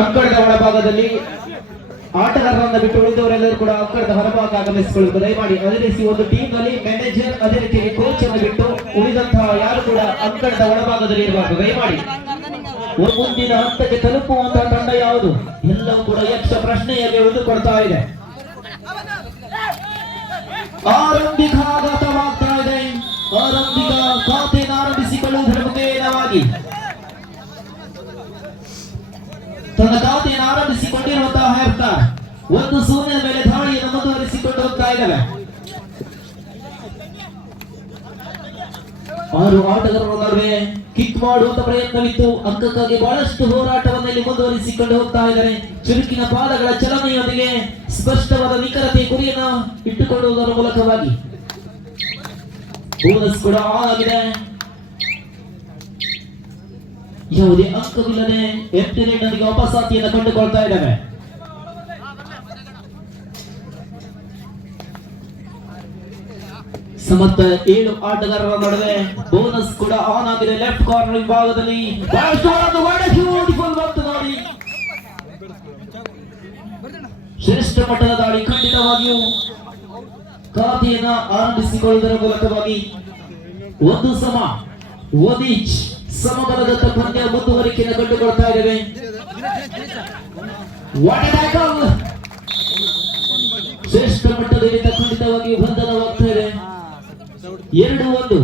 ಅಂಕಣದ ಒಳಭಾಗದಲ್ಲಿ ಆಟಗಾರರನ್ನ ಬಿಟ್ಟು ಉಳಿದವರೆಲ್ಲರೂ ಕೂಡ ಅಂಕಣದ ಹೊರಭಾಗ ಆಗಮಿಸಿಕೊಳ್ಳಬೇಕು. ದಯಮಾಡಿ ಅದೇ ರೀತಿ ಒಂದು ಟೀಮ್ ನಲ್ಲಿ ಮ್ಯಾನೇಜರ್ ಅದೇ ರೀತಿ ಕೋಚ್ ಅನ್ನು ಬಿಟ್ಟು ಉಳಿದಂತಹ ಯಾರು ಕೂಡ ಅಂಕಣದ ಒಳಭಾಗದಲ್ಲಿ ಇರಬಾರದು. ದಯಮಾಡಿ ಮುಂದಿನ ಹಂತಕ್ಕೆ ತಲುಪುವಂತಹ ತಂಡ ಯಾವುದು ಎಲ್ಲವೂ ಕೂಡ ಯಕ್ಷ ಪ್ರಶ್ನೆಯಲ್ಲಿ ಉಳಿದುಕೊಳ್ತಾ ಇದೆ. ಆರಂಭಿಕ ಆಘಾತವಾಗ್ತಾ ಇದೆ. ಆರಂಭಿಕ ಖಾತೆಯನ್ನು ಆರಂಭಿಸಿಕೊಳ್ಳುವುದರ ಮುಖೇನವಾಗಿ ತನ್ನ ಖಾತೆಯನ್ನು ಆರಂಭಿಸಿಕೊಂಡಿರುವಂತಹ ಹೆರ್ತಾರ್ 1-0 ಮೇಲೆ ದಾಳಿಯನ್ನು ಮುಂದುವರಿಸಿಕೊಂಡು ಹೋಗ್ತಾ ಇದ್ದಾವೆ. 6 ಆಟಗಾರರ ನಡುವೆ ಕಿಕ್ ಮಾಡುವಂತ ಪ್ರಯತ್ನವಿತ್ತು. ಅಂಕಕ್ಕಾಗಿ ಬಹಳಷ್ಟು ಹೋರಾಟವನ್ನು ಇಲ್ಲಿ ಮುಂದುವರಿಸಿಕೊಂಡು ಹೋಗ್ತಾ ಇದ್ದಾರೆ. ಚುರುಕಿನ ಪಾದಗಳ ಚಲನೆಯೊಂದಿಗೆ ಸ್ಪಷ್ಟವಾದ ನಿಖರತೆ ಗುರಿಯನ್ನು ಇಟ್ಟುಕೊಳ್ಳುವುದರ ಮೂಲಕವಾಗಿ ಬೋನಸ್ ಕೂಡ ಆಗಿದೆ. ಯಾವುದೇ ಅಂಕವಿಲ್ಲದೆ ಎಫ್ಟಿನೊಂದಿಗೆ ಅಪಸಾತಿಯನ್ನು ಕಂಡುಕೊಳ್ತಾ ಇದ್ದಾವೆ. ಸಮರ್ಥ 7 ಆಟಗಾರರ ನಡುವೆ ಬೋನಸ್ ಕೂಡ ಆನ್ ಆಗಿದೆ. ಲೆಫ್ಟ್ ಕಾರ್ನರ್ ವಿಭಾಗದಲ್ಲಿ ಶ್ರೇಷ್ಠ ಮಟ್ಟದ ದಾಳಿ. ಖಂಡಿತವಾಗಿಯೂ ಖಾತೆಯನ್ನ ಆರಂಭಿಸಿಕೊಳ್ಳುವುದರ ಮೂಲಕವಾಗಿ 1 ವದೀಚ್ ಸಮಬಲದತ್ತ ಪಂದ್ಯ ಮುಂದುವರಿಕೆಯನ್ನು ಕಂಡುಕೊಳ್ತಾ ಇದ್ದೇವೆ. ಶ್ರೇಷ್ಠ ಮಟ್ಟದಲ್ಲಿ ಖಂಡಿತವಾಗಿಯೂ ಬಂಧನವಾಗ್ತಾ ಇದೆ. 2-1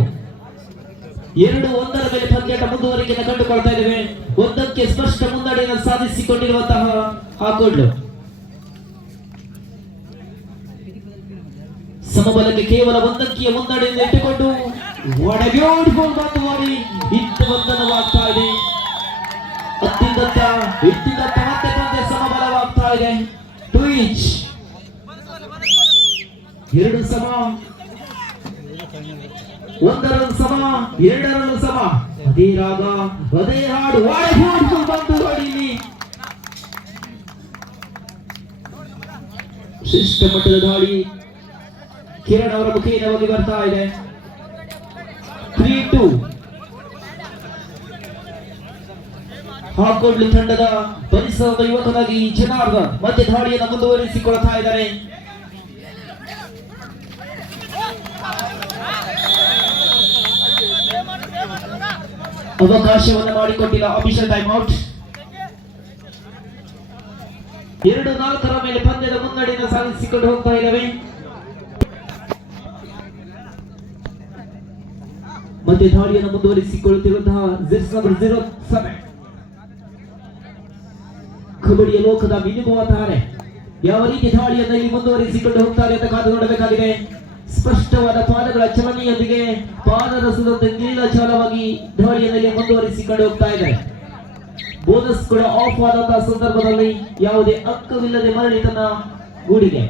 ಮೇಲೆ ಪಂದ್ಯಾಟ ಮುಂದುವರಿಕೆಯನ್ನು ಕಂಡುಕೊಳ್ತಾ ಇದ್ದೇವೆ. 1ಕ್ಕೆ ಸ್ಪಷ್ಟ ಮುನ್ನಡೆಯನ್ನು ಸಾಧಿಸಿಕೊಂಡಿರುವಂತಹ ಹಾಕೊಂಡು ಸಮಬಲಕ್ಕೆ ಕೇವಲ 1 ಅಂಕಿಯ ಮುನ್ನಡೆಯನ್ನು ಇಟ್ಟುಕೊಂಡು ಇತ್ತು ಬಂಧನವಾಗ್ತಾ ಇದೆ. ಅತ್ಯುನ್ನತ ಮತ್ತೆ ಪಂದ್ಯ ಸಮಬಲವಾಗ್ತಾ ಇದೆ. 2 ಸಮ 1 ರನ್ ಸಮ 2 ರನ್ ಸಮ. ಅದೇ ರಾಗ ಅದೇ ಹಾಡು ಬಂದು ಇಲ್ಲಿ ಶ್ರೇಷ್ಠ ಮಟ್ಟದ ದಾಳಿ ಕಿರಣ್ ಅವರ ಮುಖೇನವಾಗಿ ಬರ್ತಾ ಇದೆ. 3-2 ಹಾಕೊಡ್ಲು ತಂಡದ ಪರಿಸರದ ಯುವಕನಾಗಿ ಜನಾರ್ದನ್ ಮತ್ತೆ ದಾಳಿಯನ್ನು ಮುಂದುವರಿಸಿಕೊಳ್ತಾ ಇದ್ದಾರೆ. ಅವಕಾಶವನ್ನು ಮಾಡಿಕೊಟ್ಟಿಲ್ಲ. Official time out. 2-4 ಮೇಲೆ ಪಂದ್ಯದ ಮುನ್ನಡೆಯನ್ನು ಸಾಧಿಸಿಕೊಂಡು ಹೋಗ್ತಾ ಇದ್ದಾವೆ. ಮತ್ತೆ ದಾಳಿಯನ್ನು ಮುಂದುವರಿಸಿಕೊಳ್ಳುತ್ತಿರುವಂತಹ ನಂಬರ್ 07 ಕಬಡ್ಡಿಯ ಲೋಕದ ಮಿನುಗುವ ತಾರೆ ಯಾವ ರೀತಿ ದಾಳಿಯನ್ನು ಇಲ್ಲಿ ಮುಂದುವರಿಸಿಕೊಂಡು ಹೋಗ್ತಾರೆ ಅಂತ ಕಾದು ನೋಡಬೇಕಾಗಿದೆ. ಸ್ಪಷ್ಟವಾದ ಪಾದಗಳ ಚಲನೆಯೊಂದಿಗೆ ಪಾದರಸದಂತೆ ನೀಲಚಾಲವಾಗಿ ದಾಳಿಯನ್ನು ಇಲ್ಲಿ ಮುಂದುವರಿಸಿಕೊಂಡು ಹೋಗ್ತಾ ಇದ್ದಾರೆ. ಬೋನಸ್ ಕೂಡ ಆಫ್ ಆದಂತಹ ಸಂದರ್ಭದಲ್ಲಿ ಯಾವುದೇ ಅಂಕವಿಲ್ಲದೆ ಮರಳಿ ತನ್ನ ಗೂಡಿಗೆ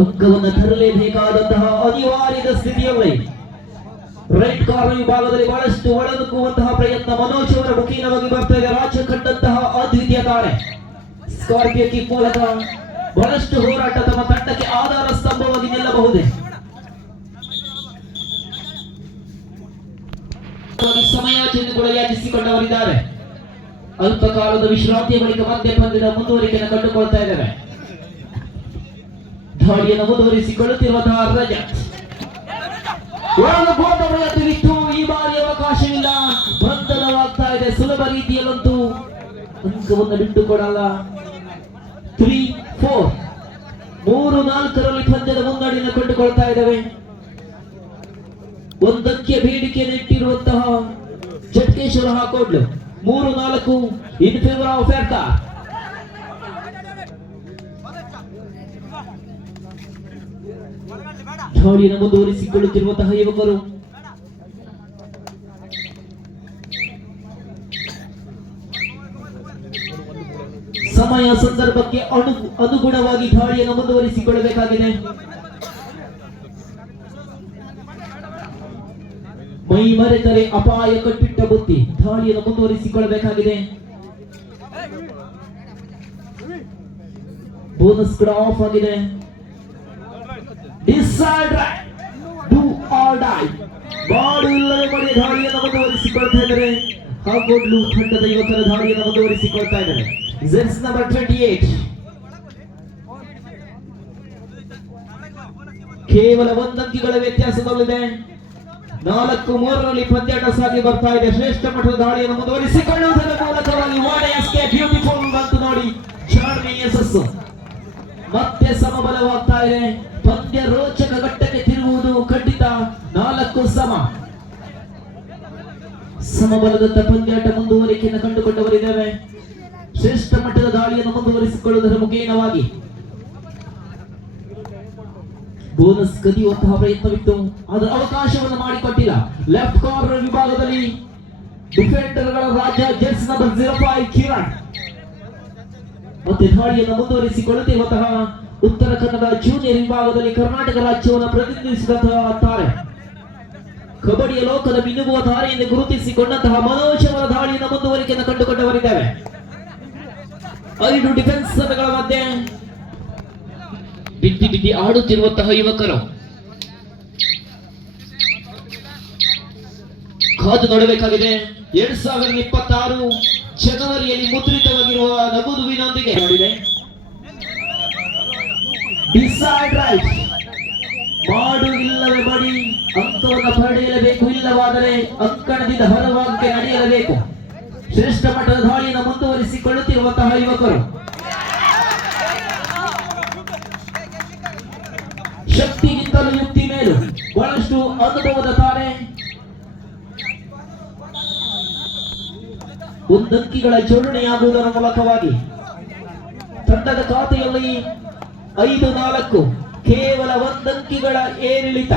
ಅಂಕವನ್ನು ತರಲೇಬೇಕಾದಂತಹ ಅನಿವಾರ್ಯದ ಸ್ಥಿತಿಯಲ್ಲಿ ರೈಟ್ ಕಾರ್ನರ್ ವಿಭಾಗದಲ್ಲಿ ಬಹಳಷ್ಟು ಒಳನುಗ್ಗುವಂತಹ ಪ್ರಯತ್ನ ಮನೋಜ್ ಅವರ ಮುಖೀನವಾಗಿ ಬರ್ತಾ ಇದೆ. ರಾಜ್ಯ ಕಂಡಂತಹ ಅದ್ವಿತೀಯ ತಾರೆ ಸ್ಕಾರ್ಪಿಯೋ ಕಿಕ್ ಮೂಲಕ ಬಹಳಷ್ಟು ಹೋರಾಟ ತಮ್ಮ ತಂಡಕ್ಕೆ ಆಧಾರ ಸ್ತಂಭವಾಗಿ ನಿಲ್ಲಬಹುದೇ. ಸಮಯಾಚರಣೆ ಕೂಡ ಯಾಚಿಸಿಕೊಂಡವರಿದ್ದಾರೆ. ಅಲ್ಪ ಕಾಲದ ವಿಶ್ರಾಂತಿಯ ಬಳಿಕ ಮತ್ತೆ ಪಂದ್ಯದ ಮುಂದುವರಿಕೆಯನ್ನು ಕಂಡುಕೊಳ್ತಾ ಇದ್ದೇವೆ. ದಾಳಿಯನ್ನು ಮುಂದುವರಿಸಿಕೊಳ್ಳುತ್ತಿರುವಂತಹ ರಜತ್ ಪ್ರಯತ್ನವಿತ್ತು. ಈ ಬಾರಿ ಅವಕಾಶವಿಲ್ಲ. ಬಂಧನವಾಗ್ತಾ ಇದೆ. ಸುಲಭ ರೀತಿಯಲ್ಲಂತೂ ಅಂಕವನ್ನು ಬಿಟ್ಟುಕೊಡಲ್ಲ. 3-4 3-4 ಪಂದ್ಯದ ಮುನ್ನಡೆಯನ್ನು ಕಂಡುಕೊಳ್ತಾ ಇದ್ದೇವೆ. 1ಕ್ಕೆ ಬೇಡಿಕೆಯನ್ನು ಇಟ್ಟಿರುವಂತಹ ಚಟ್ಕೇಶ್ವರ ಹಾಕೊಡ್ಲು 3-4 ಇನ್ ಫೇವರ್ ಆಫ್ ಹೆರ್ತಾರ್. ದಾಳಿಯನ್ನು ಮುಂದುವರಿಸಿಕೊಳ್ಳುತ್ತಿರುವಂತಹ ಯುವಕರು ಸಮಯ ಸಂದರ್ಭಕ್ಕೆ ಅನುಗುಣವಾಗಿ ದಾಳಿಯನ್ನು ಮುಂದುವರಿಸಿಕೊಳ್ಳಬೇಕಾಗಿದೆ. ಮೈ ಮರೆತರೆ ಅಪಾಯ ಕಟ್ಟಿಟ್ಟ ಬುತ್ತಿ. ದಾಳಿಯನ್ನು ಮುಂದುವರಿಸಿಕೊಳ್ಳಬೇಕಾಗಿದೆ. ಬೋನಸ್ ಕೂಡ ಆಫ್ ಆಗಿದೆ. Decide do or or die. ಬಾಡು ಇಲ್ಲದೆ ಮಾಡಿ ದಾಳಿಯನ್ನು ಮುಂದುವರಿಸಿಕೊಳ್ತಾ ಇದ್ದಾರೆ. ಹಾಗೋಡ್ಲು ತಂಡದ ಯುವಕರ ದಾಳಿಯನ್ನು ಮುಂದುವರಿಸಿಕೊಳ್ತಾ ಇದ್ದಾರೆ. ಜೆರ್ಸಿ ನಂಬರ್ 28 ಕೇವಲ 1 ಅಂಕಿಗಳ ವ್ಯತ್ಯಾಸದಲ್ಲಿದೆ. 4-3ರಲ್ಲಿ ಪಂದ್ಯಾಟ ಸಾಗಿ ಬರ್ತಾ ಇದೆ. ಶ್ರೇಷ್ಠ ಮಟ್ಟದ ದಾಳಿಯನ್ನು ಮುಂದುವರಿಸಿಕೊಳ್ಳುವುದರ ಮೂಲಕವಾಗಿ ವಾಡೆಯಸ್ಗೆ ಬ್ಯೂಟಿಫುಲ್ ಬಂತು ನೋಡಿ. ಚಾರ್ಮಿ ಯಶಸ್ಸು ಮತ್ತೆ ಸಮಬಲವಾಗ್ತಾ ಇದೆ. ಪಂದ್ಯ ರೋಚಕ ಘಟ್ಟಕ್ಕೆ ತಿರುಗುವುದು ಖಂಡಿತ. 4 ಸಮಬಲದತ್ತ ಪಂದ್ಯಾಟ ಮುಂದುವರಿಕೆಯನ್ನು ಕಂಡುಕೊಂಡವರಿದ್ದೇವೆ. ಶ್ರೇಷ್ಠ ಮಟ್ಟದ ದಾಳಿಯನ್ನು ಮುಂದುವರಿಸಿಕೊಳ್ಳುವುದರ ಮುಖೇನವಾಗಿ ಬೋನಸ್ ಕದಿಯುವಂತಹ ಪ್ರಯತ್ನವಿತ್ತು, ಅದರ ಅವಕಾಶವನ್ನು ಮಾಡಿಕೊಟ್ಟಿಲ್ಲ. ಲೆಫ್ಟ್ ಕಾರ್ನರ್ ವಿಭಾಗದಲ್ಲಿ ಡಿಫೆಂಡರ್ಗಳ ರಾಜ ಜೆರ್ಸಿ ನಂಬರ್ 05 ಕಿರಣ್ ಮತ್ತೆ ದಾಳಿಯನ್ನು ಮುಂದುವರಿಸಿಕೊಳ್ಳುತ್ತಿರುವಂತಹ ಉತ್ತರ ಕನ್ನಡ ಜೂನಿಯರ್ ವಿಭಾಗದಲ್ಲಿ ಕರ್ನಾಟಕ ರಾಜ್ಯವನ್ನು ಪ್ರತಿನಿಧಿಸಿದಂತಹ ತಾರೆ, ಕಬಡ್ಡಿಯ ಲೋಕದ ಮಿನುಗುವ ದಾರಿಯನ್ನು ಗುರುತಿಸಿಕೊಂಡಂತಹ ಮನೋಜ್ ಅವರ ದಾಳಿಯನ್ನು ಮುಂದುವರಿಕೆಯನ್ನು ಕಂಡುಕೊಂಡವರಿದ್ದೇವೆ. 5 ಡಿಫೆನ್ಸರ್ಗಳ ಮಧ್ಯೆ ಬಿದ್ದಿ ಆಡುತ್ತಿರುವಂತಹ ಯುವಕರು ಕಾದು ನೋಡಬೇಕಾಗಿದೆ. 2026 ಜನವರಿಯಲ್ಲಿ ಮುದ್ರಿತವಾಗಿರುವ ನಗುದುವಿನೊಂದಿಗೆ ನೋಡಿದೆ. Decide right. ಮಾಡು ಇಲ್ಲವೇ ಮಾಡಿ ಅಂಕವನ್ನು ಪಡೆಯಲೇಬೇಕು, ಇಲ್ಲವಾದರೆ ಅಂಕಣದಿಂದ ಹೊರವಾಗಕ್ಕೆ ನಡೆಯಲೇಬೇಕು. ಶ್ರೇಷ್ಠ ಮಟ್ಟದ ದಾಳಿಯನ್ನು ಮುಂದುವರಿಸಿಕೊಳ್ಳುತ್ತಿರುವಂತಹ ಯುವಕರು ಶಕ್ತಿಗಿಂತಲೂ ಯುಕ್ತಿ ಮೇಲು, ಬಹಳಷ್ಟು ಅನುಭವದ ತಾರೆ. 1 ಅಂಕಿಗಳ ಜೋಡಣೆಯಾಗುವುದರ ಮೂಲಕವಾಗಿ ತಂಡದ ಖಾತೆಯಲ್ಲಿ 5-4 ಕೇವಲ 1 ಅಂಕಿಗಳ ಏರಿಳಿತ.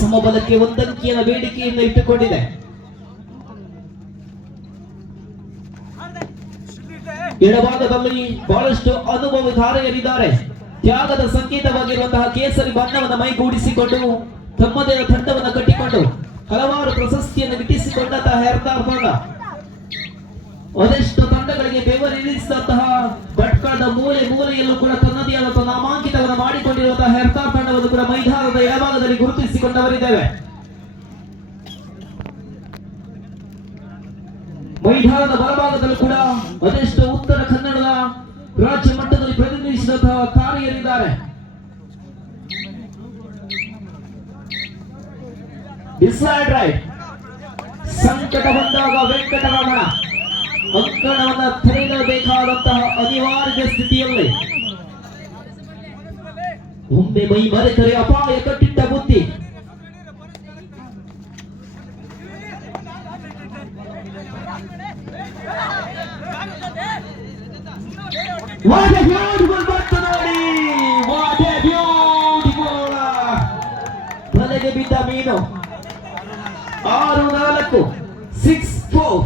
ಸಮಬಲಕ್ಕೆ 1 ಅಂಕಿಯ ಬೇಡಿಕೆಯನ್ನು ಇಟ್ಟುಕೊಂಡಿದೆ. ಎಡಭಾಗದಲ್ಲಿ ಬಹಳಷ್ಟು ಅನುಭವಿ ಧಾರೆಯರಿದ್ದಾರೆ. ತ್ಯಾಗದ ಸಂಕೇತವಾಗಿರುವಂತಹ ಕೇಸರಿ ಬಣ್ಣವನ್ನು ಮೈಗೂಡಿಸಿಕೊಂಡು ತಮ್ಮದೇ ತಂಡವನ್ನು ಕಟ್ಟಿಕೊಂಡು ಹಲವಾರು ಪ್ರಶಸ್ತಿಯನ್ನು ಗಿಟ್ಟಿಸಿಕೊಂಡಂತಹ ಹೆರ್ತಾರ್ ತಂಡ, ಅದೆಷ್ಟು ತಂಡಗಳಿಗೆ ಬೆವರಿಳಿಸಿದಂತಹ ಭಟ್ಕಳದ ಮೂಲೆಯಲ್ಲೂ ಕೂಡ ತನ್ನದೇ ಆದ ನಾಮಾಂಕಿತವನ್ನು ಮಾಡಿಕೊಂಡಿರುವಂತಹ ಹೆರ್ತಾರ್ ತಂಡವನ್ನು ಕೂಡ ಮೈದಾನದ ಎಡಭಾಗದಲ್ಲಿ ಗುರುತಿಸಿಕೊಂಡವರಿದ್ದೇವೆ. ಮೈದಾನದ ಬಲಭಾಗದಲ್ಲೂ ಕೂಡ ಅದೆಷ್ಟು ಉತ್ತರ ಕನ್ನಡದ ರಾಜ್ಯ ಮಟ್ಟದಲ್ಲಿ ಪ್ರತಿನಿಧಿಸಿದಂತಹ ತಾರೆಯರಿದ್ದಾರೆ. Decide right. ಸಂಕಟ ಬಂದಾಗ ವೆಂಕಟರಮಣ ಅಂಕಣವನ್ನು ತೆರೆಯಬೇಕಾದಂತಹ ಅನಿವಾರ್ಯ ಸ್ಥಿತಿಯಲ್ಲಿ ಒಮ್ಮೆ ಮೈ ಮರೆತರೆ ಅಪಾಯ ಕಟ್ಟಿಟ್ಟ ಬುದ್ಧಿ. What a beautiful ಬಂತು ನೋಡಿ. What a beautiful. ಬಲೆಗೆ ಬಿದ್ದ ಮೀನು. 6-4 6-4.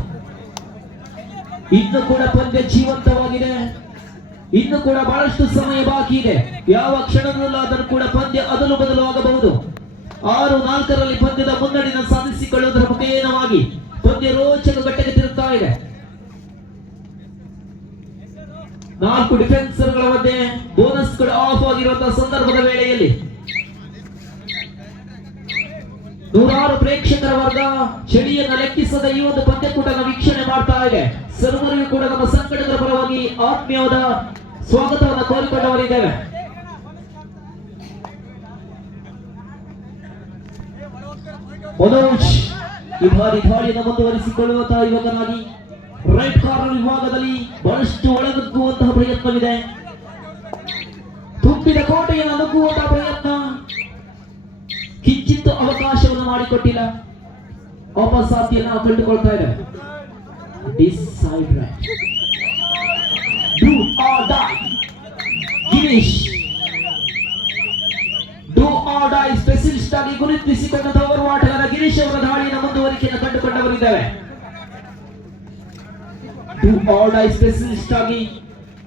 ಇನ್ನು ಕೂಡ ಪಂದ್ಯ ಜೀವಂತವಾಗಿದೆ. ಇನ್ನು ಕೂಡ ಬಹಳಷ್ಟು ಸಮಯ ಬಾಕಿ ಇದೆ. ಯಾವ ಕ್ಷಣದಲ್ಲಾದರೂ ಕೂಡ ಪಂದ್ಯ ಅದಲು ಬದಲಾಗಬಹುದು. 6-4ರಲ್ಲಿ ಪಂದ್ಯದ ಮುನ್ನಡೆಯನ್ನು ಸಾಧಿಸಿಕೊಳ್ಳುವುದರ ಮುಖೇನವಾಗಿ ಪಂದ್ಯ ರೋಚಕ ಘಟ್ಟಕ್ಕೆ ತಿರುಗ್ತಾ ಇದೆ. 4 ಡಿಫೆನ್ಸರ್ಗಳ ಮಧ್ಯೆ ಬೋನಸ್ ಕೂಡ ಆಫ್ ಆಗಿರುವಂತಹ ಸಂದರ್ಭದ ವೇಳೆಯಲ್ಲಿ ನೂರಾರು ಪ್ರೇಕ್ಷಕರ ವರ್ಗ ಚಳಿಯನ್ನು ಲೆಕ್ಕಿಸದ ಈ ಒಂದು ಪಂದ್ಯಕೂಟನ ವೀಕ್ಷಣೆ ಮಾಡ್ತಾ ಇದೆ. ಸರ್ವರಿಗೂ ಕೂಡ ನಮ್ಮ ಸಂಘಟಕರ ಪರವಾಗಿ ಆತ್ಮೀಯವಾದ ಸ್ವಾಗತವನ್ನು ಕೋರಿಕೊಂಡವರಿದ್ದೇವೆ. ಮನೋಜ್ ಈ ಬಾರಿ ದಾಳಿಯನ್ನು ಮುಂದುವರಿಸಿಕೊಳ್ಳುವಂತಹ ಯುವಕನಾಗಿ ರೈಟ್ ಕಾರ್ನರ್ ವಿಭಾಗದಲ್ಲಿ ಬಹಳಷ್ಟು ಒಳನುಗ್ಗುವಂತಹ ಪ್ರಯತ್ನವಿದೆ. ತುಂಬಿದ ಕೋಟೆಯನ್ನು ನುಗ್ಗುವಂತಹ ಪ್ರಯತ್ನ, ಕಿಂಚಿತ್ತು ಅವಕಾಶವನ್ನು ಮಾಡಿಕೊಟ್ಟಿಲ್ಲ. ಅಪಸಾಧ್ಯವನ್ನು ಕಂಡುಕೊಳ್ತಾ ಇದೆ. Decide right. Do or die. Girish do or die specialist ಆಗಿ ಗುರುತಿಸಿಕೊಂಡಂತಹ ಹೋರಾಟಗಾರ ಗಿರೀಶ್ ಅವರ ದಾಳಿಯನ್ನು ಮುಂದುವರಿಕೆಯನ್ನು ಕಂಡುಕೊಂಡವರಿದ್ದೇವೆ. ಡೂ ಆರ್ ಡೈ ಸ್ಪೆಷಲಿಸ್ಟ್ ಆಗಿ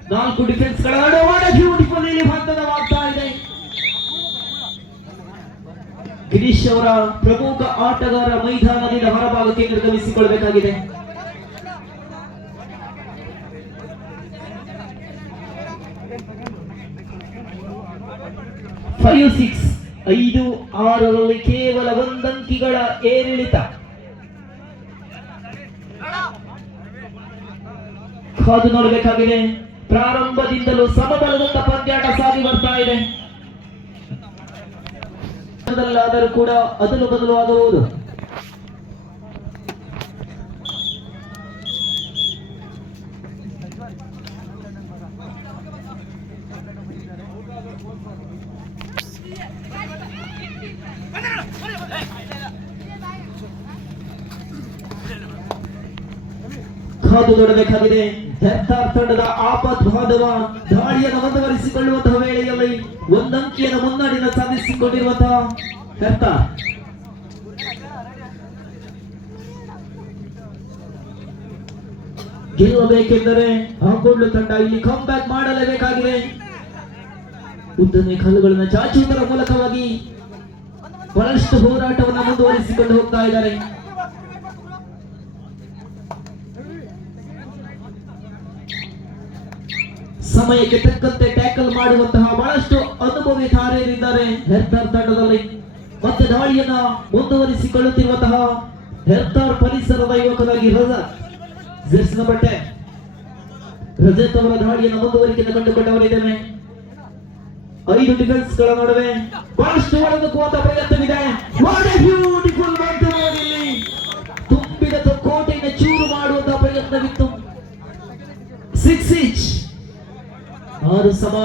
4 ಡಿಫೆನ್ಸ್ ಗಳ ನಡುವೆ ಬ್ಯೂಟಿಫುಲ್ ಇಲ್ಲಿ ಬಂಧನವಾಗ್ತಾ ಇದೆ. ಗಿರೀಶ್ ಅವರ ಪ್ರಮುಖ ಆಟಗಾರ ಮೈದಾನದಿಂದ ಹೊರಭಾಗಕ್ಕೆ ನಿರ್ಗಮಿಸಿಕೊಳ್ಳಬೇಕಾಗಿದೆ. 5-6 5 6ರಲ್ಲಿ ಕೇವಲ ಒಂದಂಕಿಗಳ ಏರಿಳಿತ. ಕಾದು ನೋಡಬೇಕಾಗಿದೆ. ಪ್ರಾರಂಭದಿಂದಲೂ ಸಮಬಲದ ಪಂದ್ಯಾಟ ಸಾಗಿ ಬರ್ತಾ ಇದೆ. ಆದರೂ ಕೂಡ ಅದಲು ಬದಲು ಆಗಬಹುದು. ಕಾದು ನೋಡಬೇಕಾಗಿದೆ. ತಂಡದ ಆಪತ್ ಬಾಂಧವ ದಾಳಿಯನ್ನು ಮುಂದುವರಿಸಿಕೊಳ್ಳುವಂತಹ ವೇಳೆಯಲ್ಲಿ ಒಂದಂಕಿಯನ್ನು ಮುನ್ನಡೆಯನ್ನು ಸಾಧಿಸಿಕೊಂಡಿರುವಂತಹ ಗೆಲ್ಲಬೇಕೆಂದರೆ ಹಾಗೊಂಡು ತಂಡ ಇಲ್ಲಿ ಕಮ್ ಬ್ಯಾಕ್ ಮಾಡಲೇಬೇಕಾಗಿದೆ. ಉದ್ದನೆ ಕಲ್ಲುಗಳನ್ನು ಚಾಚುವುದರ ಮೂಲಕವಾಗಿ ಬಹಳಷ್ಟು ಹೋರಾಟವನ್ನು ಮುಂದುವರಿಸಿಕೊಂಡು ಹೋಗ್ತಾ ಇದ್ದಾರೆ. ಸಮಯಕ್ಕೆ ತಕ್ಕಂತೆ ಟ್ಯಾಕಲ್ ಮಾಡುವಂತಹ ಬಹಳಷ್ಟು ಅನುಭವಿ ತಾರೆಯರಿದ್ದಾರೆ ಹೆರ್ತಾರ್ ತಂಡದಲ್ಲಿ. ಮತ್ತೆ ದಾಳಿಯನ್ನ ಮುಂದುವರಿಸಿಕೊಳ್ಳುತ್ತಿರುವಂತಹ ಹೆರ್ತಾರ್ ಪರಿಸರದ ಯುವಕರಾಗಿ ರಜತ್ ನಂಬರ್ 10 ರಜತ್ ಅವರ ದಾಳಿಯನ್ನು ಮುಂದುವರಿಕೆಯನ್ನು ಕಂಡುಕೊಂಡವರಿದ್ದೇವೆ. 5 ಡಿಫೆನ್ಸ್ ಗಳ ನಡುವೆ ಬಹಳಷ್ಟು ಒಳನುಗ್ಗುವಂತ ಪ್ರಯತ್ನವಿದೆ. ಬ್ಯೂಟಿಫುಲ್ ತುಂಬಿದ ಕೋಟೆಯನ್ನು ಚೂರು ಮಾಡುವಂತಹ ಪ್ರಯತ್ನವಿತ್ತು. 6 ಇಂಚ್ 6 ಸಮ.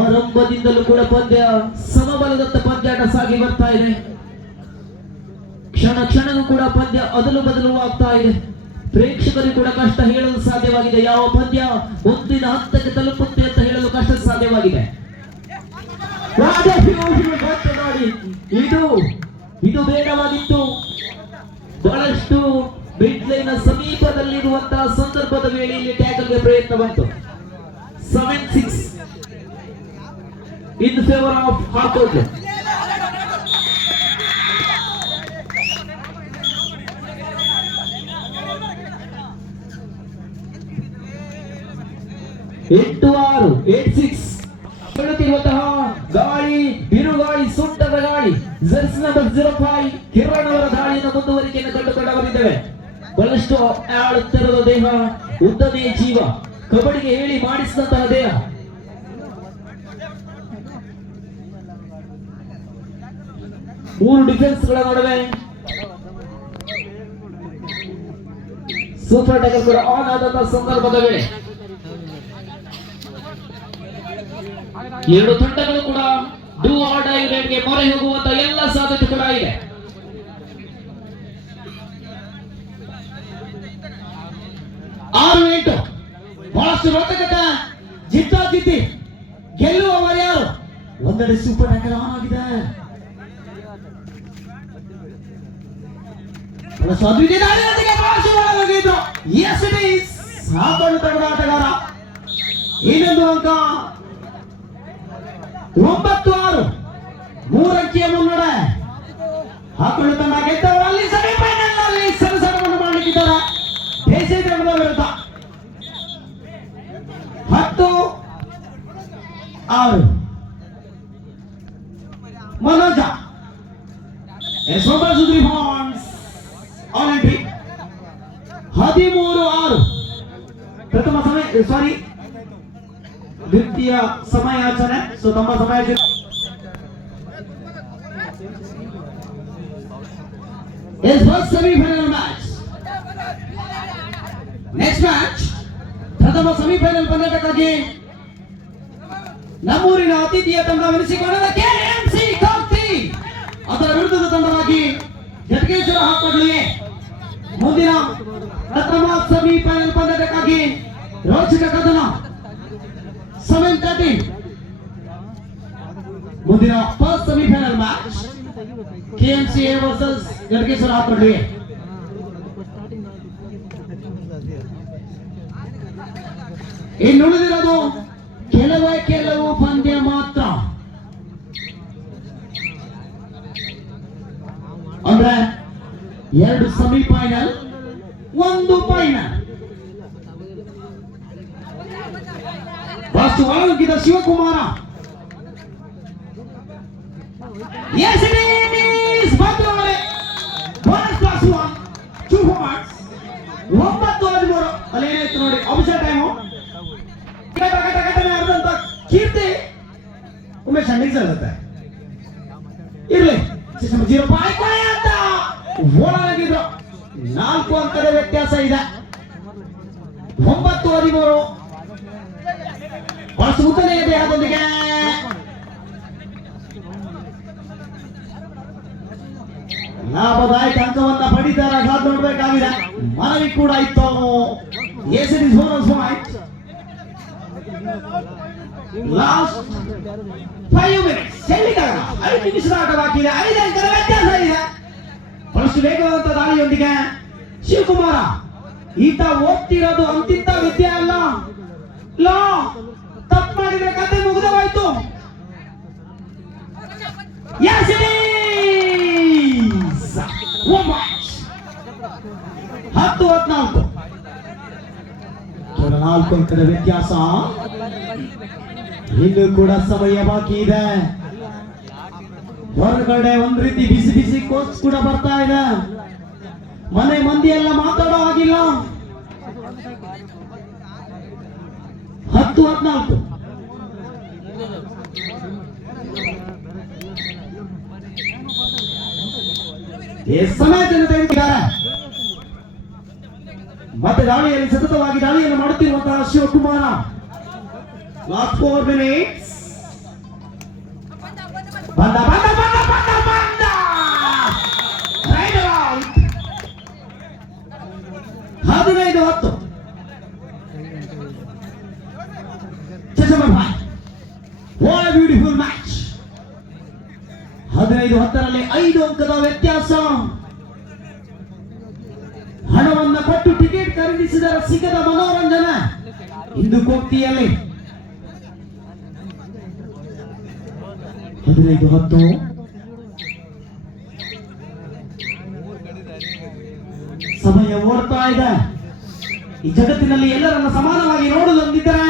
ಆರಂಭದಿಂದಲೂ ಕೂಡ ಪಂದ್ಯ ಸಮಬಲದತ್ತ ಪಂದ್ಯಾಟ ಸಾಗಿ ಬರ್ತಾ ಇದೆ. ಕ್ಷಣ ಕ್ಷಣವೂ ಕೂಡ ಪಂದ್ಯ ಅದಲು ಬದಲು ಆಗ್ತಾ ಇದೆ. ಪ್ರೇಕ್ಷಕರಿಗೆ ಕೂಡ ಕಷ್ಟ ಹೇಳಲು ಸಾಧ್ಯವಾಗಿದೆ. ಯಾವ ಪಂದ್ಯ ಮುಂದಿನ ಹಂತಕ್ಕೆ ತಲುಪುತ್ತೆ ಅಂತ ಹೇಳಲು ಕಷ್ಟ ಸಾಧ್ಯವಾಗಿದೆ. ಇದು ಬೇಡವಾಗಿತ್ತು. ಬಹಳಷ್ಟು ಮಿಡ್ ಲೈನ್ ಸಮೀಪದಲ್ಲಿರುವಂತಹ ಸಂದರ್ಭದ ವೇಳೆಯಲ್ಲಿ ಟ್ಯಾಕಲ್ಗೆ ಪ್ರಯತ್ನ ಬಂತು. 7-6 in favor of Harcourt. ಗಾಳಿ ಬಿರುಗಾಳಿ ಸುಂಟದ ಗಾಳಿ. ಜರ್ಸಿ ನಂಬರ್ 05 ಕಿರಣ್ ಅವರ ದಾಳಿಯನ್ನು ಮುಂದುವರಿಕೆಯನ್ನು ಕಂಡುಕೊಂಡವರಿದ್ದೇವೆ. ಬಹಳಷ್ಟು ಆಳುತ್ತಿರದ ದೇಹ, ಉದ್ದನೆಯ ಜೀವ, ಕಬಡ್ಡಿಗೆ ಹೇಳಿ ಮಾಡಿಸಿದಂತಹ ದೇಹ. ಮೂರು ಡಿಫೆನ್ಸ್ ಗಳ ನಡುವೆ ಸೂಪರ್ ಟೈಗರ್ ಕೂಡ ಆನ್ ಆದಂತಹ ಸಂದರ್ಭದ ವೇಳೆ ಎರಡು ತಂಡಗಳು ಕೂಡ ಡೂ ಆರ್ ಡೈ ರೇಟ್ಗೆ ಮೊರೆ ಹೋಗುವಂತ ಎಲ್ಲ ಸಾಧ್ಯತೆ ಕೂಡ ಇದೆ. ಬಹಳಷ್ಟು ರೋಚಕತ ಜಿದ್ದಾಜಿದ್ದಿ. ಗೆಲ್ಲುವವರು ಯಾರು? ಒಂದೆಡೆ ಸೂಪರ್ ಟ್ಯಾಕಲ್ ಆನ್ ಆಗಿದೆ. ಆಟಗಾರ ಇನ್ನೊಂದು ಅಂಕ. 9-6 3 ಅಂಕಿಯ ಮುನ್ನಡೆ ಹಾಕೊಂಡು ತಂಡ ಗೆದ್ದವರಲ್ಲಿ ಸೆಮಿಫೈನಲ್ ನಲ್ಲಿ ಸೆಣಸವನ್ನು ಮಾಡಲಿಕ್ಕಿದ್ದಾರೆ ದೇಶದ ವಿರುದ್ಧ. 10-6 ಮನೋಜ ಸುದ್ರಿ ಫಾನ್ಸ್ ಆನ್ ಎಂಟ್ರಿ. 13-6 ಪ್ರಥಮ ಸಮಯ ದ್ವಿತೀಯ ಸಮಯಾಚನೆ. ತಮ್ಮ ಸಮಯ ಸೆಮಿಫೈನಲ್ ಮ್ಯಾಚ್. ನೆಕ್ಸ್ಟ್ ಮ್ಯಾಚ್ ಪ್ರಥಮ ಸೆಮಿಫೈನಲ್ ಪಂದ್ಯಕ್ಕಾಗಿ ನಮ್ಮೂರಿನ ಅತಿಥಿಯ ತಂಡವೆನಿಸಿಕೊಂಡ ಕೆಎಂಸಿ ಕಾಂತಿ ಅದರ ವಿರುದ್ಧದ ತಂಡವಾಗಿ ಜಟಗೇಶ್ವರ ಹಾಕೊಡ್ಲಿ ಮುಂದಿನ ಪ್ರಥಮ ಸೆಮಿಫೈನಲ್ ಪಂದ್ಯಕ್ಕಾಗಿ ರೋಚಕ ಕದನ 7:30 ಮುಂದಿನ first semifinal match KMC versus Jatageshwara ಹಾಕೊಡ್ಲಿ. ಇನ್ನುಳಿದಿರೋದು ಕೆಲವು ಪಂದ್ಯ ಮಾತ್ರ. ಅಂದ್ರೆ 2 ಸೆಮಿಫೈನಲ್ 1 ಫೈನಲ್. ಫಸ್ಟ್ ಒಳನುಗ್ಗಿದ ಶಿವಕುಮಾರ Yes, it is. ಬಂದವರೇ ಬೋನಸ್ ಕ್ಲಾಸ್ 1 2 ಪಾಯಿಂಟ್ಸ್ 9-13 ಅಲ್ಲಿ ಏನಾಯ್ತು ನೋಡಿ ಆಫೀಸರ್ ಟೈಮು ಅರ್ಧಂತ ಕೀರ್ತಿ ಉಮೇಶ್ ಅಂಡಿಂಗ್ ಆಗುತ್ತೆ ಇರ್ಲಿ 0 ಪಾಯಿಂಟ್ ಅಂತ ಓಡಾಗಿದ್ರು 4 ಅಂಕದ ವ್ಯತ್ಯಾಸ ಇದೆ 9-13 ಬಹಳ ಸೂಚನೆ ಇದೆ ಅದೊಂದಿಗೆ ಲಾಭದಾಯಕ ಅಂಕವನ್ನ ಪಡಿತಾರ ಕಾದು ನೋಡ್ಬೇಕಾಗಿದೆ ಮನವಿ ಕೂಡ ಇತ್ತು ಲಾಸ್ಟ್ 5 ಮಿನಿಟ್ಸ್ 5 ನಿಮಿಷದ ಆಟ ಬಾಕಿ ಇದೆ 5 ಅಂಕದ ವ್ಯತ್ಯಾಸ ಇದೆ ಬಹಳಷ್ಟು ವೇಗವಾದಂತ ದಾಳಿಯೊಂದಿಗೆ ಶಿವಕುಮಾರ ಈತ ಓದ್ತಿರೋದು ಅಂತಿಂತ ವಿದ್ಯೆ ಅಲ್ಲ ಲಾ ತಪ್ಪು ಮಾಡಿದ್ರೆ ಕತೆ ಮುಗಿದವಾಯ್ತು 10-14 ಕೇವಲ 4 ಅಂಕದ ವ್ಯತ್ಯಾಸ ಇನ್ನು ಕೂಡ ಸಮಯ ಬಾಕಿ ಇದೆ ಹೊರಗಡೆ ಒಂದ್ ರೀತಿ ಬಿಸಿ ಬಿಸಿ ಕೋಚ್ ಕೂಡ ಬರ್ತಾ ಇದೆ ಮನೆ ಮಂದಿ ಎಲ್ಲ ಮಾತಾಡೋ ಆಗಿಲ್ಲ 10-14 ಸಮಯದಲ್ಲಿ ತೆಗೆದಿದ್ದಾರೆ ಮತ್ತೆ ದಾಳಿಯಲ್ಲಿ ಸತತವಾಗಿ ದಾಳಿಯನ್ನು ಮಾಡುತ್ತಿರುವಂತಹ ಶಿವಕುಮಾರ ಲಾಸ್ಟ್ 4 ಮಿನಿಟ್ಸ್ ಬಂದ 15-10 What a beautiful match 15-10ರಲ್ಲಿ 5 ಅಂಕದ ವ್ಯತ್ಯಾಸ ಹಣವನ್ನ ಕೊಟ್ಟು ಟಿಕೆಟ್ ಖರೀದಿಸಿದರೆ ಸಿಗದ ಮನೋರಂಜನೆ ಇಂದು ಕೋಕ್ತಿಯಲ್ಲಿ 15-10 ಸಮಯ ಓಡ್ತಾ ಇದೆ ಈ ಜಗತ್ತಿನಲ್ಲಿ ಎಲ್ಲರನ್ನ ಸಮಾನವಾಗಿ ನೋಡುವುದೊಂದಿದ್ದರೆ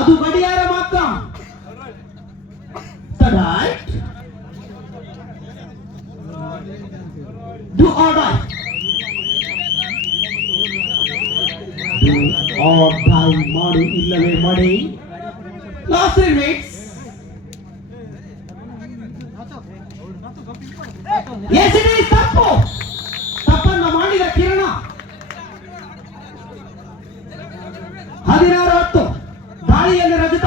ಅದು ಗಡಿಯಾರ ಮಾತ್ರ ರೈಟ್ ಡು ಆರ್ ಡೈ ಮಾಡು ಇಲ್ಲವೇ ಮಾಡಿ ಲಾಸ್ಟ್ 3 ಮಿನಿಟ್ಸ್ ತಪ್ಪನ್ನ ಮಾಡಿದ ಕಿರಣ 16-10 ದಾಳಿಯಲ್ಲಿ ರಜತ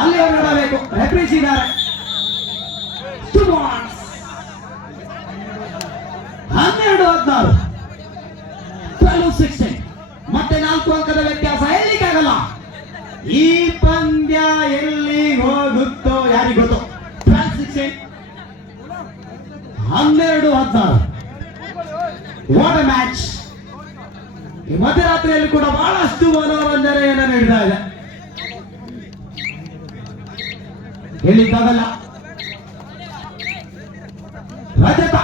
ಅಲ್ಲಿ ಅವರು ನೋಡಬೇಕು ರೆಫ್ರೀಸ್ ಇದ್ದಾರೆ 12-16 12-16 ಮತ್ತೆ 4 ಅಂಕದ ವ್ಯತ್ಯಾಸ ಎಲ್ಲಿಗಾಗಲ್ಲ ಈ ಪಂದ್ಯ ಎಲ್ಲಿ ಹೋಗುತ್ತೋ ಯಾರಿಗೂ ಗೊತ್ತು 12-16 12-16 ವಾಟ್ ಎ ಮ್ಯಾಚ್ ಈ ಮಧ್ಯರಾತ್ರಿಯಲ್ಲಿ ಕೂಡ ಬಹಳಷ್ಟು ಮನೋರಂಜನೆಯನ್ನು ನೀಡ್ತಾ ಇದೆ ಹೇಳಿದ್ದಾಗಲ್ಲ ರಜತ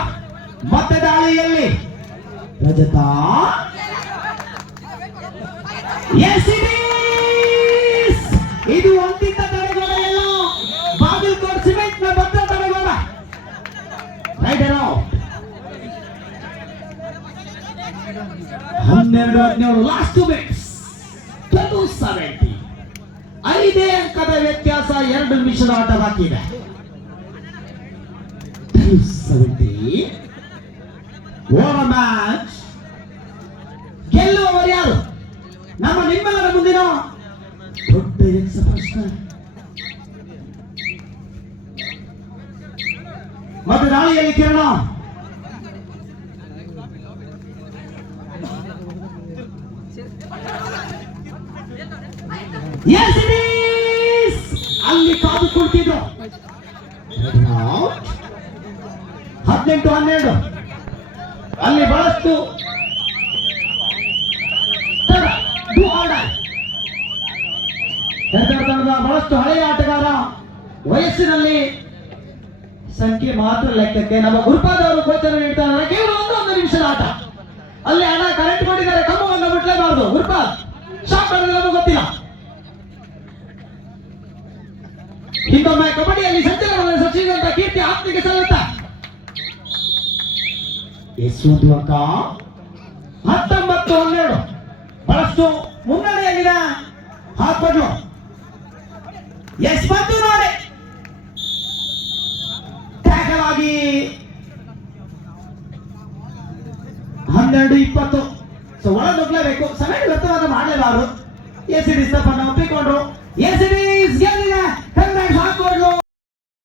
ಮತ್ತೆ ದಾಳಿಯಲ್ಲಿ ರಜತ ಇದು ಅಂತಿಂತ ತಡೆಗೋಡ ಎಲ್ಲ ಬಾಗಲಕೋಟ್ ಸಿಮೆಂಟ್ ನ ಭದ್ರ ತಡೆಗೋಡ ರೈಟ್ ಔಟ್ 12-17 ಲಾಸ್ಟ್ 2 ಮಿನಿಟ್ಸ್ 12-17 5 ಅಂಕದ ವ್ಯತ್ಯಾಸ 2 ನಿಮಿಷದ ಆಟ ಬಾಕಿ ಇದೆ 12-17 ವಾಟ್ ಎ ಮ್ಯಾಚ್ ಗೆಲ್ಲುವವರು ಯಾರು ನಮ್ಮ ನಿಮ್ಮೆಲ್ಲರ ಮುಂದಿನ ದೊಡ್ಡ ಯಕ್ಷ ಪ್ರಶ್ನೆ ಮತ್ತೆ ದಾಳಿಯಲ್ಲಿ ಕಿರಣ ಅಲ್ಲಿ ಕಾದು ಕುಳಿತಿದ್ರು 18-12 ಅಲ್ಲಿ ಬಹಳಷ್ಟು ಬಹಳಷ್ಟು ಹಳೆಯ ಆಟಗಾರ ವಯಸ್ಸಿನಲ್ಲಿ ಸಂಖ್ಯೆ ಮಾತ್ರ ಲೆಕ್ಕಕ್ಕೆ ನಮ್ಮ ಗುರುಪಾದವರು ಗೋಚರ ನೀಡ್ತಾ ಕೇವಲ 1 ನಿಮಿಷದ ಆಟ ಅಲ್ಲಿ ಹಣ ಕರೆಂಟ್ ಕೊಟ್ಟಿದ್ದಾರೆ ಕಂಬವನ್ನು ಬಿಟ್ಲೇಬಾರದು ಗುರುಪಾದ್ ಶಾಪ್ ನಮಗೆ ಗೊತ್ತಿಲ್ಲ. ಹಿಂದೊಮ್ಮೆ ಕಬಡ್ಡಿಯಲ್ಲಿ ಸಂಚಲನವನ್ನು ಸೃಷ್ಟಿಸಿದಂತ ಕೀರ್ತಿ ಆತ್ಮಿಗೆ ಸಲ್ಲುತ್ತಾ. ಎಷ್ಟೊಂದು ಅಂಕ 19-12 ಬಹಳಷ್ಟು ಮುನ್ನಡೆಯಲ್ಲಿನ ಹಾಕ್ಬಡ್ಲು. ಎಸ್ ಬಂತು ನೋಡಿ ಟ್ಯಾಕಲ್ ಆಗಿ 12-20. ಸೊ ಒಳ ನುಗ್ಲೇಬೇಕು, ಸಮಯ ವ್ಯರ್ಥವಾದ ಮಾಡಲೇಬಾರದು. ಎಸಿಡಿಸ್ ತಪ್ಪನ್ನು ಒಪ್ಪಿಕೊಂಡ್ರು. ಎಸಿಡಿಸ್ ಗೆದ್ದಿದೆ.